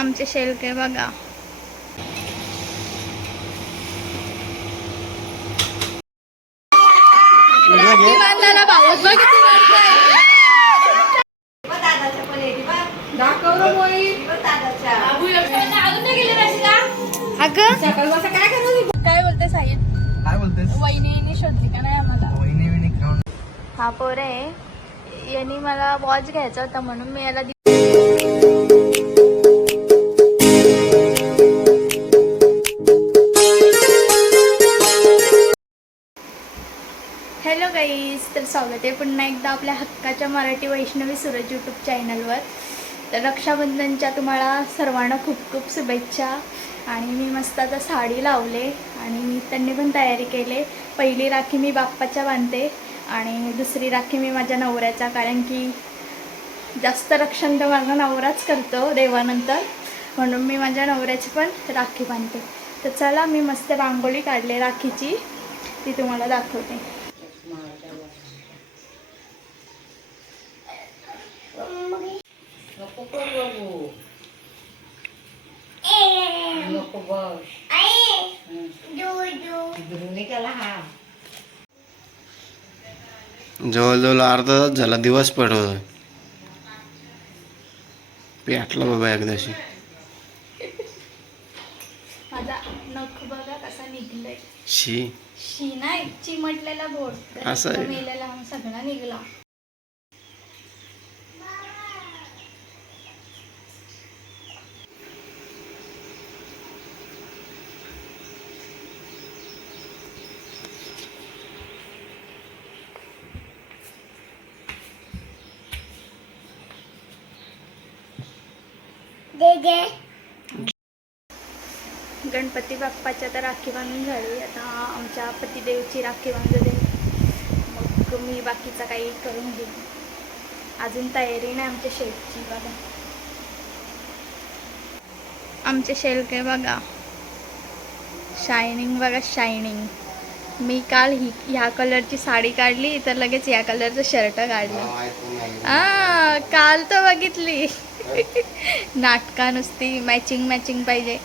आमचे शेळके बघा. काय बोलते साहिल? काय बोलतेस? वहिनी शोधली का नाही आम्हाला? वहिनी खाऊन. हा पोर आहे, यांनी मला वॉच घ्यायचा होता म्हणून मी याला हॅलो गाईज, तर स्वागत आहे पुन्हा एकदा आपल्या हक्काच्या मराठी वैष्णवी सूरज यूट्यूब चॅनलवर. तर रक्षाबंधनच्या तुम्हाला सर्वांना खूप खूप शुभेच्छा. आणि मी मस्त आता साडी लावले आणि त्यांनी पण तयारी केली. पहिली राखी मी बाप्पाच्या बांधते आणि दुसरी राखी मी माझ्या नवऱ्याचा, कारण की जास्त रक्षण तर माझा नवराच करतो देवानंतर, म्हणून मी माझ्या नवऱ्याची पण राखी बांधते. तर चला, मी मस्त रांगोळी काढले राखीची, ती तुम्हाला दाखवते. जवळजवळ अर्धा तास झाला, दिवस पडवतोय. पेटला बाबा एकदाशी. माझा नख बघा कसा निघलाय. शी शी नाही, चिमटलेला बोट असं मेलेला सगळा निघला. गणपती बाप्पाच्या तर राखी बांधून झाली. आता आमच्या पतिदेवची राखी बांधू दे, मग मी बाकीचा काही करून घेईन. अजून तयारी नाही आमच्या शेलची बघा. आमचे शेलके बघा, शायनिंग बघा, शायनिंग. मी काल ह्या कलरची साडी काढली तर लगेच या कलरचं शर्ट काढलं. काल तर बघितली. नाटका नुसती मॅचिंग पाहिजे.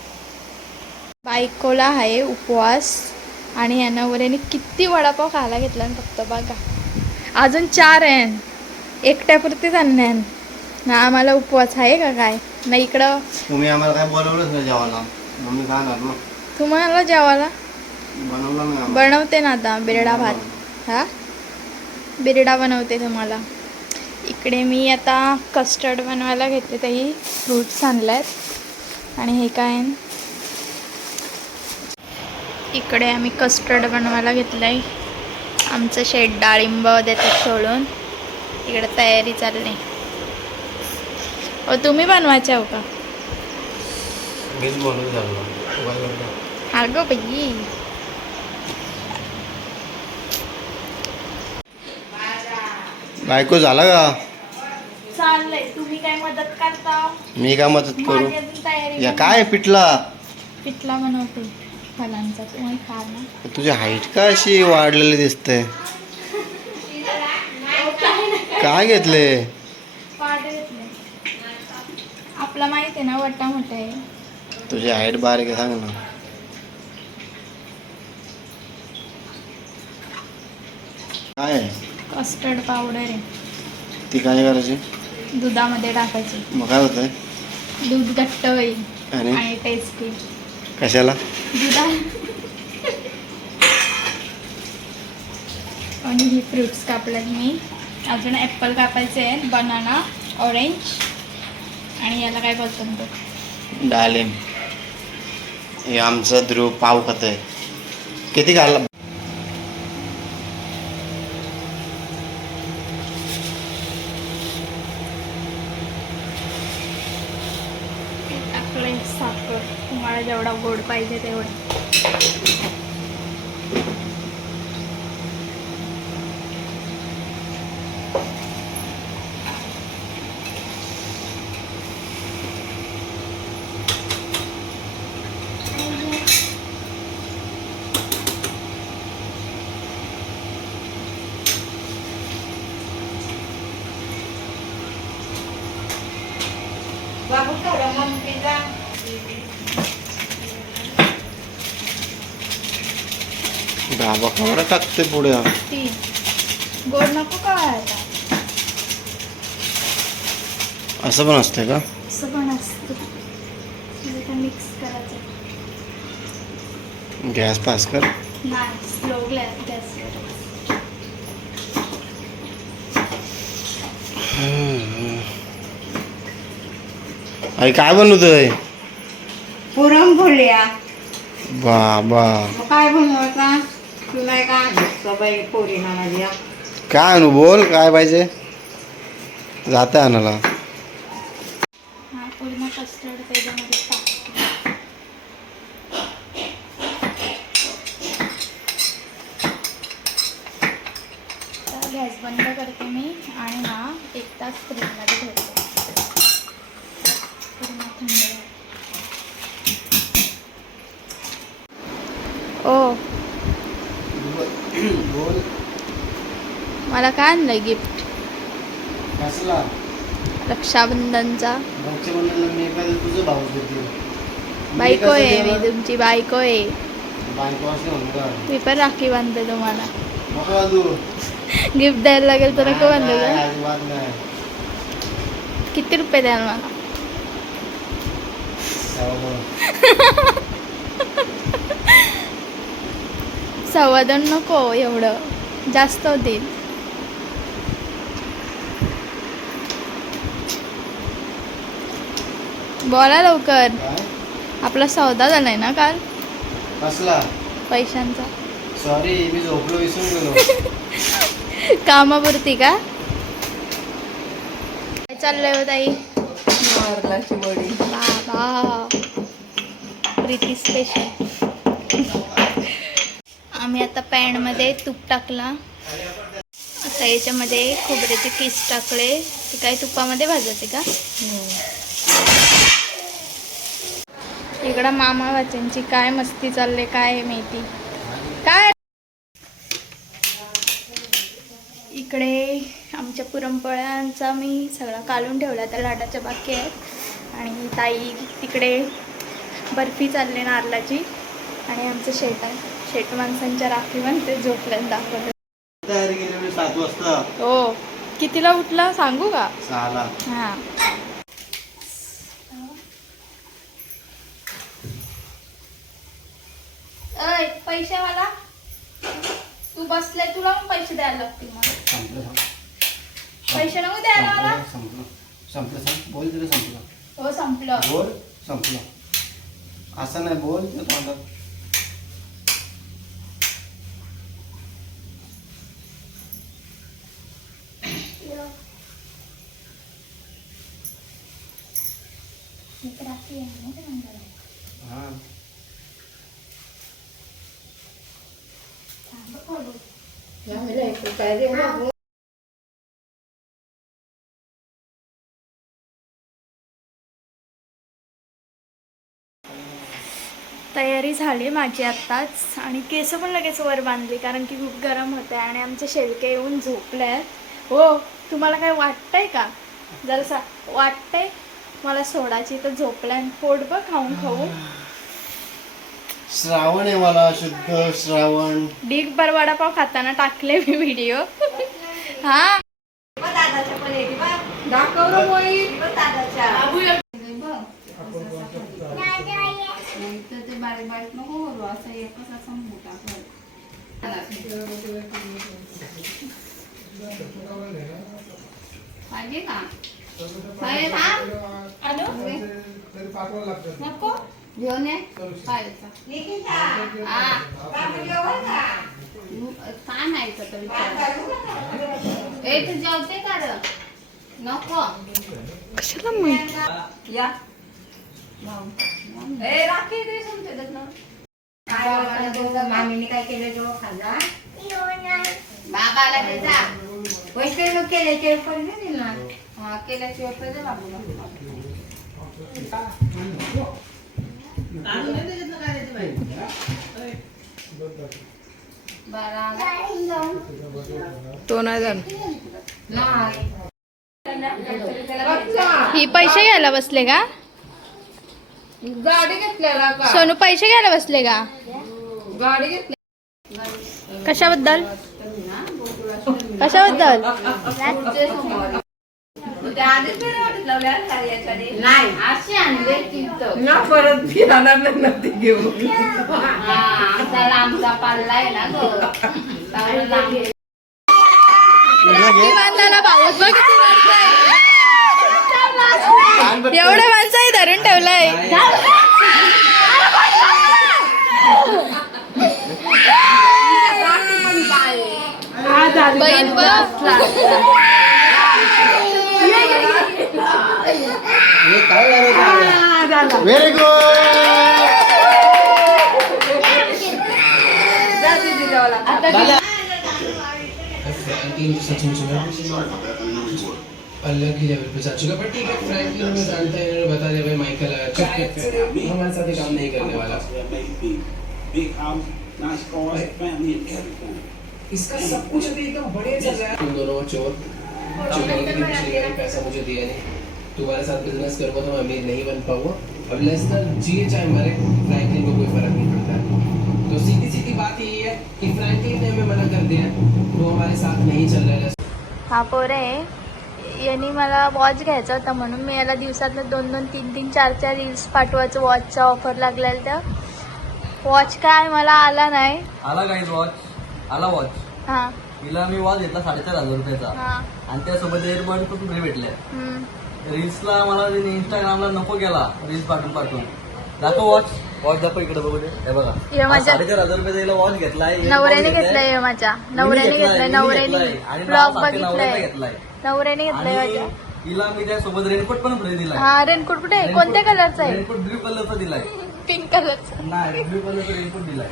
बायकोला आहे उपवास आणि या नवऱ्याने किती वडापाव खायला घेतला फक्त बघा. अजून 4 आहे, एकट्यापुरतीच आणण्यान ना. आम्हाला उपवास आहे का काय? नाही इकडं तुम्ही आम्हाला काय बोलवलंच नाही जेवायला. मम्मी खाणार ना. तुम्हाला जेवायला बनवलं ना. बनवते ना आता बिरडा भात. हा, बिरडा बनवते तुम्हाला. इकडे मी आता कस्टर्ड बनवायला घेतले, तेही फ्रूट्स आणलेत. आणि हे काय, इकडे आम्ही कस्टर्ड बनवायला घेतलं आहे. आमचं शेट डाळिंब देतात सोडून. इकडे तयारी चालली. तुम्ही बनवायचे हो का? मीच बनवून झालो. हा गो बाई. बायको झाला का? चाललंय. तुम्ही काय मदत करता? मी काय मदत करू? माझी अजून तयारी या काय पिठला बनवते फलांचा. तुम्ही खा ना. तुझी हाईट का अशी वाढलेली दिसते? काय घेतले? आपला माहिती आहे ना, वट्टा मोठा आहे. तुझी हाईट बारीक आहे, सांग ना. काय आहे? कस्टर्ड पावडर आहे. ती काय करायची? दुधामध्ये टाकायची. मग काय होतंय? दूध घट्ट होईल आणि आणि टेस्टी. कशाला? दुधा. आणि ही फ्रुट्स कापल्यात मी. अजून ॲपल कापायचे आहेत, बनाना, ऑरेंज आणि याला काय बोलतो तो, डाळिंब. हे आमचं ध्रुव पाव खातोय. किती घालला? टाकले साखर, तुम्हाला जेवढा गोड पाहिजे तेवढा. बाबू बाबा कमरा टाकते पुढे. ती गोड नको का आता? असं पण असतंय का? असं पण असतं. मिक्स करायचं. गॅस पास कर. नाही, स्लो गॅसवर. आई काय बनवतोय? पुरणपोळ्या. बाबा मग काय बनवायचा? तुला काय सबाई पोरीना माझ्या काय आणू बोल, काय पाहिजे? जाते आणायला. हा पूर्ण कस्टर्ड त्याच्यामध्ये टाक. तर गॅस बंद करते मी आणि ना 1 तास फ्रीजमध्ये ठेवते. पूर्ण थंड झालं. ओ बोल. मला काय आणलंय गिफ्ट? कसला? रक्षाबंधनचा. रक्षाबंधनला मी एखादं तुझं भाऊ देते. बायको आहे मी, तुमची बायको आहे. बायको असं म्हणू का? मी पण राखी बांधते तुम्हाला. नको बांधू. गिफ्ट द्यायला लागेल तर नको बांधू नाही, का? अजिबात नाही. किती रुपये द्याल मला? सावधान. 2.25 नको, एवढं जास्त होतील. बोला लवकर. काय? आपला सौदा झालाय ना काल कसला? पैशांचा. सॉरी, मी झोपलो, विसरून गेलो. कामापुरती का? काय चाललंय हो ताई? मारलाची वडी. बाबा प्रीती स्पेशल. आम्ही आता पॅनमध्ये तूप टाकला. आता याच्यामध्ये खोबऱ्याचे किस टाकले. ते काय तुपामध्ये भाजायचे का? इकडं मामा वाचनची काय मस्ती चालले काय माहिती. काय इकडे आमच्या पुरणपोळ्यांचा मी सगळा काढून ठेवला, तर लाटाच्या बाकी आहेत. आणि ताई तिकडे बर्फी चालली नारळाची. आणि आमचं शेट आहे, शेट माणसांच्या राखी म्हणते झोपल्यात दाखवलं. तयारी केली मी 7 वाजता. हो, कितीला उठला सांगू का? 6ला. हां, अय पैसे मला, तू बसले, तुला पण पैसे द्यायला लागतील मला. संपलं. पैसे नको द्यायला मला. संपलं. संपलं. बोल तुला संपलं. हो संपलं. बोल संपलं. असं नाही बोल तुला तोंडात. हां. काय रे? तयारी झाली माझी आत्ताच. आणि केस पण लगेच वर बांधली कारण की खूप गरम होते. आणि आमचे शेळके येऊन झोपले आहेत. हो, तुम्हाला काय वाटतंय का? जरासा वाटतंय मला सोडायची, तर झोपलाय. पोट बघ खाऊन खाऊन. श्रावण आहे, मला शुद्ध श्रावण. ढीग भर वडापाव खाताना टाकले मी व्हिडिओ. हा दादाच्या पलेटी बघ. दाखव रे मोई. दादाच्या. तर ते बारीक बारीक नको बोलू, असं एकच असं मोठा कर. पाहिजे का? पाहिजे का? नको घेऊन ये. पाहिजे काय नाही तर ए, तू जेवते का रे? नको कशाला माहिती. या ए राखी दे समते ना. मामीने काय केलं जो खाल्ला? बाबाला दे जा. वैसे लोक केल्याचे पण नाही दिला. हा केल्याचे पण दे बाबूला. तो नाही जाण. नाही ही पैसे घ्यायला बसले का? गाडी घेतलेला का सोनू पैसे घ्यायला बसले का? गाडी घेतली कशाबद्दल? कशाबद्दल? नाही अशी आणले तिथं ना परत फिरणार नव्हती घेऊन आमचा लांबचा पल्ला आहे ना तो बांधायला भाऊच बघ किती रडतंय. एवढ्या माणसाही धरून ठेवलंय. बहीण व्हेरी अलग ही लेवल पे जा चुका पर ठीक है फ्रैंकलिन में जानता है इन्होंने बता दिया भाई माइकल हमारे साथ ये काम नहीं करने वाला इसका सब कुछ अभी एकदम बढ़िया चल रहा है तुम दोनों चोर चोरी की पिछली बार पैसा मुझे दिया नहीं तुम्हारे साथ बिजनेस करूंगा तो मैं अमीर नहीं बन पाऊंगा अब लेस्टर जिए चाहे मरे फ्रैंकलिन को कोई फर्क नहीं पड़ता तो सीधी सीधी बात यही है कि फ्रैंकलिन ने हमें मना कर दिया वो हमारे साथ नहीं चल रहा है हा पोरे यांनी मला वॉच घ्यायचा होता म्हणून मी याला दिवसातनं 2-2, 3-3, 4-4 रील्स पाठवायचं. वॉचचा ऑफर लागलेला त्या वॉच काय मला आला नाही. आला गाईज वॉच आला वॉच हां तिला मी वॉच घेतला 4,500 रुपयाचा हां आणि त्यासोबत एअरबड पण फ्री भेटले. हम्म. रील्सला मला इंस्टाग्रामला नको गेला रील्स पाठवून दाखव वॉच दाखव इकडे बघू दे हे बघा हे माझ्या 4,500 रुपयाचा वॉच घेतलाय नवऱ्याने घेतलंय. माझ्या नवऱ्याने घेतलंय. नवऱ्याने ब्लॉग बघितलाय. घेतलाय नवऱ्याने घेतलंय माझ्या. आणि तिला मी त्यासोबत रेनकोट पण फ्री दिलाय. हा रेनकोट कुठे आहे? कोणत्या कलरचा आहे? रेनकोट ब्ल्यू कलरचा दिलाय. पिंक कलरचा. नाही ब्ल्यू कलरचा रेनकोट दिलाय.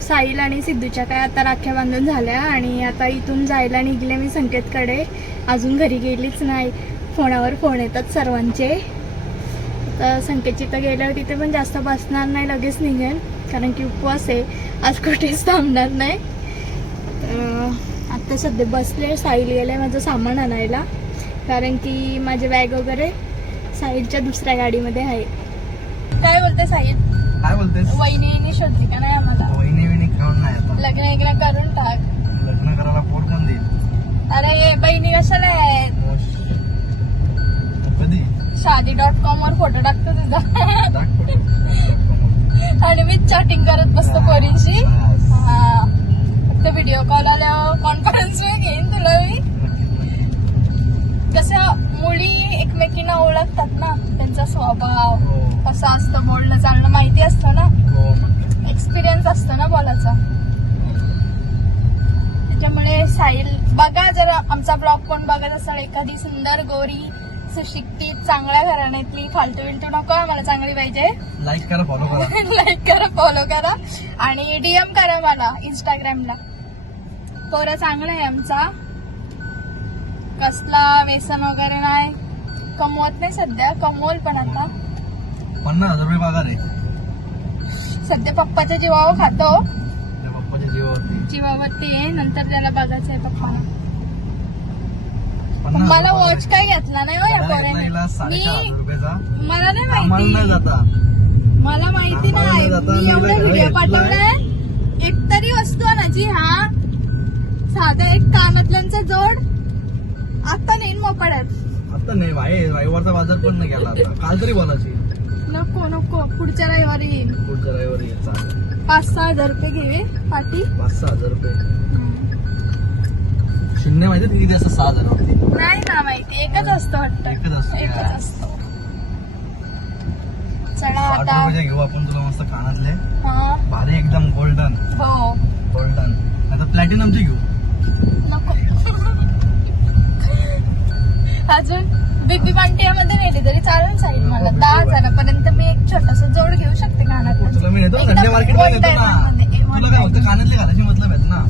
साहिल आणि सिद्धूच्या काय आता राख्या बांधून झाल्या आणि आता इथून जायला निघले मी संकेतकडे. अजून घरी गेलीच नाही. फोनावर फोन येतात सर्वांचे. आता संकेतची तर गेल्यावर तिथे पण जास्त बसणार नाही, लगेच निघेन कारण की उपवास आहे आज, कुठेच थांबणार नाही. तर आत्ता सध्या बसले. साहिल गेले माझं सामान आणायला कारण की माझे बॅग वगैरे साहिलच्या दुसऱ्या गाडीमध्ये आहे. काय बोलते साहिल? काय बोलतेस? वहिनी शोधली का नाही आम्हाला? वहिनी खेळून नाही आता. लग्न एकला करून टाक. लग्न करायला पोट पण देईल. अरे बहिणी कशाला आहेत? कधी शादी.com वर फोटो टाकतो तुझा आणि मी चॅटिंग करत बसतो पोरींशी. हा फक्त व्हिडिओ कॉल आल्यावर कॉन्फरन्स घेईन तुला मी. कसं मुली एकमेकींना ओळखतात ना, त्यांचा स्वभाव कसा असतं, बोलणं चालणं माहिती असतं ना, एक्सपिरियन्स असतो ना बोलायचा. त्याच्यामुळे साहिल बघा जर आमचा ब्लॉग कोण बघत असेल, एखादी सुंदर गोरी सुशिक्षित चांगल्या घराण्यातली, फालतू विलतू नको आम्हाला, चांगली पाहिजे. लाईक करा, फॉलो करा. लाईक करा, फॉलो करा आणि DM करा मला इंस्टाग्रामला. पोरं चांगला आहे आमचा, कसला व्यसन वगैरे नाही, कमवत नाही सध्या, कमवल पण आता 50,000 रुपये पगार आहे सध्या. पप्पाच्या जीवावर खातो, पप्पाच्या जीवावरती आहे. नंतर त्याला बघायचं आहे पप्पाला. 50,000 मला वॉच काय घेतला नाही हो या पोराने. 4,500 रुपयाचा. मला नाही आम्हाला नाही माहिती, जाता. मला माहिती आम्हाला नाही. जाता, मी मी एवढे घरी व्हिडिओ घेतलाय. पाठवलाय. एक तरी वस्तू आणायची. हा साधा एक कानातल्यांचा जोड आता नेईन मोपड्यात. आता नाही भाई, रविवारचा बाजार पण नाही गेला आता. काल तरी बोलायची. नको नको, पुढच्या रविवारी येईन. पुढच्या रविवारी चालेल. 5-6 हजार रुपये घेवे पाठी. 5,000 रुपये शून्य माहिती किती असं 6,000 होती. नाही ना माहिती, एकच असतं वाटतं. एकच असतं. एकच असतो. चला 60 आता. रुपयाचे घेऊ आपण तुला मस्त कानातले, हा भारी एकदम गोल्डन. हो गोल्डन आता प्लॅटिनमचे घेऊ. नको. अजून बीबी पांटियामध्ये नेली तरी चालेल साईड. मला 10,000पर्यंत मी एक छोटासा जोड घेऊ शकते कानातला. तुला मी नेतो संडे मार्केटमध्ये नेतो ना. तुला काय होतं, कानातले घालायची मतलब आहेत ना.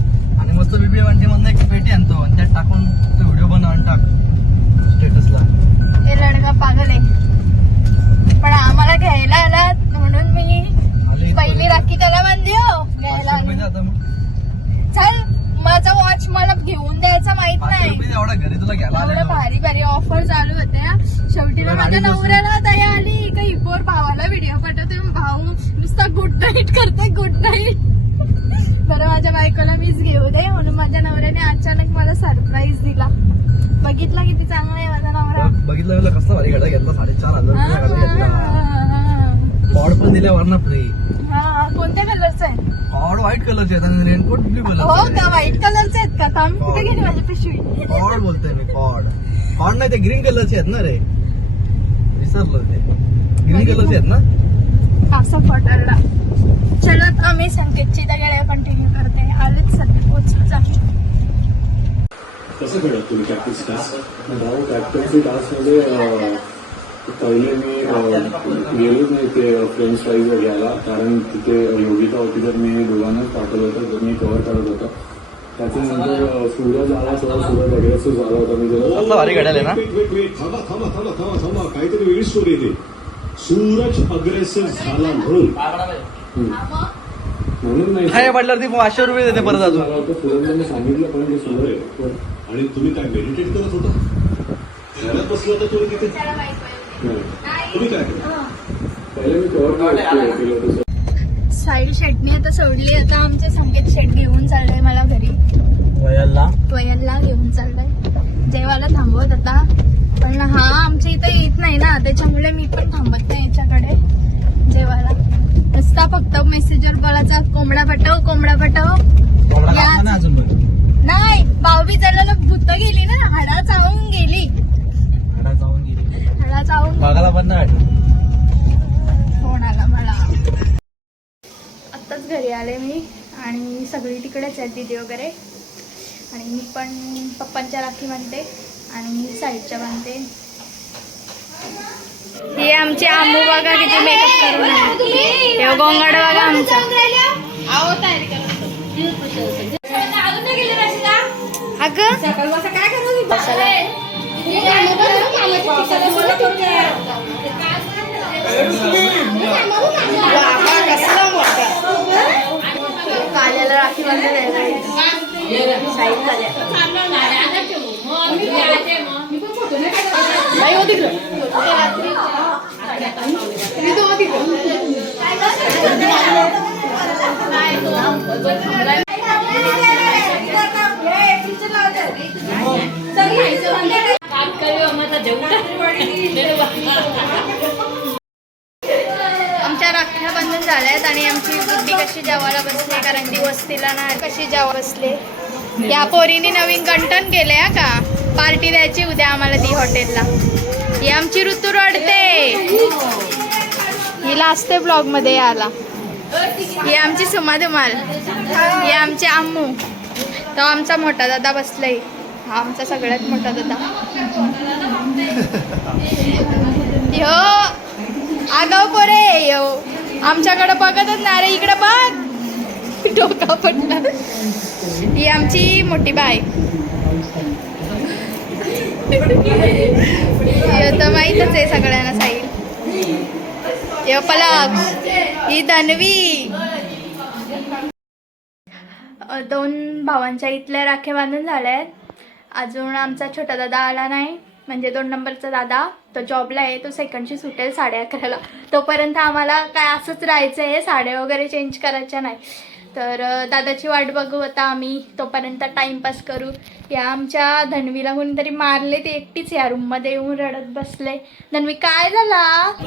आणि मस्त बीबी वांटी मधनं एक पेटी आणतो आणि त्यात टाकून तो व्हिडिओ बनव आणि टाक स्टेटसला. हे लडका पागल आहे. पण आम्हाला घ्यायला आला म्हणून मी आले पहिली राखी त्याला आता मग चल माझा वॉच मला घेऊन द्यायचा माहित 500 नाही. रुपये एवढा घरी तुला घ्यायला एवढ्या आलेलो. भारी भारी ऑफर चालू होत्या. शेवटी ना माझ्या नवऱ्याला दया आली का इपोर भावाला व्हिडिओ पाठवते. भाऊ नुसता गुड नाईट करते, गुड नाईट. बरं माझ्या बायकोला मीच घेऊ दे म्हणून माझ्या नवऱ्याने अचानक मला सरप्राईज दिला. बघितला किती चांगला आहे माझा नवरा. बघितलं मला कसला भारी घड्या घेतला 4,500 रुपये घेतला. कॉड पण दिल्या वरना फ्री. हा कोणत्या कलरचा आहे? कॉड व्हाईट कलरचे आहेत आणि रेनकोट ब्ल्यू हो कलर. का व्हाईट कलरचे आहेत का? आम्ही कुठे गेली माझी पिशवी? कॉड बोलतोय मी कॉड. कॉड नाही ते ग्रीन कलरचे आहेत ना रे. विसरलो ते ग्रीन कलरचे आहेत ना. असं पटरला. चलत आम्ही संकेतची गाड्या कंटिन्यू करते. आलेच सध्या पोचचा. कसं घडत तुम्ही कॅप्टन्सी टास्क? कॅप्टन्सी टास्कमध्ये पहिले मी गेलोच नाही ते फ्रेंच फ्राईज घ्यायला, कारण तिथे योगिता होती तर मी दोघांनाच पाठवलं होतं, तर मी कव्हर करत होतो. त्याच्यानंतर सूरज आला, सूरज अग्रेसिव्ह झाला होता. मी कसला भारी घड्याळ आहे ना. थांबा थांबा थांबा थांबा थांबा, काहीतरी वेगळी स्टोरी येते. सूरज अग्रेसिव्ह झाला म्हणून नाही काय पडल्यावर ती 500 रुपये देते परत अजून. झाला होता. सूरजने सांगितलं पण ते सूरज. आणि तुम्ही काय मेडिटेट करत होता? घरात बसला होता तुम्ही तिथे? तुम्ही काय केलं? पहिले मी कव्हर केलं होतं. साईड शेटनी आता सोडली. आता आमचे संकेत शेट घेऊन चाललंय मला घरी. वयलला घेऊन चाललंय. जेवायला थांबवत आता, पण हा आमच्या इथं येत नाही ना, त्याच्यामुळे मी पण थांबत नाही याच्याकडे जेवायला. नुसता फक्त मेसेजवर बोलायचा कोंबडा पाठव, कोंबडा पाठव. नाही भाऊबी चालला भूत गेली ना, हाडा चावून गेली. हाडा चावून बघायला पण नाही वाटत. फोन आला मला. आत्ताच घरी आले मी आणि सगळी तिकडेच आहेत दीदी वगैरे. आणि मी पण पप्पांच्या राखी बांधते आणि साईडच्या बांधते. ही आमची आंबू बघा किती मेकअप करून आहे. हे गोंगाड बघा आमचा. अगं काल्याला राखी बांधते. आमच्या राख्या बंधन झाल्यात आणि आमची बुद्धी कशी जेवायला बसली, कारण ती वस्तीला ना कशी जेवा बसले. या पोरीने नवीन कंटन केले हा का, पार्टी द्यायची उद्या आम्हाला ती हॉटेलला. ही आमची ऋतू रडते, हिला असते ब्लॉग मध्ये यायला. ही आमची सुमा धुमाल, ही आमची आम्मू. तो आमचा मोठा दादा बसलाय, हा आमचा सगळ्यात मोठा दादा. यो आगाव पोरे यो, आमच्याकडे बघतच ना रे, इकडे बघ डोका पडला. ही आमची मोठी बाय, तर माहीतच आहे सगळ्यांना. साईल यो पलक, ही धनवी. 2 भावांच्या इथल्या राख्या बांधून झाल्या आहेत. अजून आमचा छोटा दादा आला नाही, म्हणजे 2 नंबरचा दादा. तो जॉबला आहे, तो सेकंडची सुटेल 11:30ला. तोपर्यंत आम्हाला काय असंच राहायचं आहे, साड्या वगैरे चेंज करायच्या नाही. तर दादाची वाट बघू आता आम्ही, तोपर्यंत टाईमपास करू. या आमच्या धन्वीला कोणीतरी मारले, ते एकटीच या रूममध्ये येऊन रडत बसले. धन्वी काय झाला?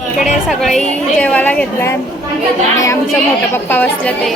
इकडे सगळे जेवायला घेतला आणि आमचं मोठं पप्पा बसलं ते.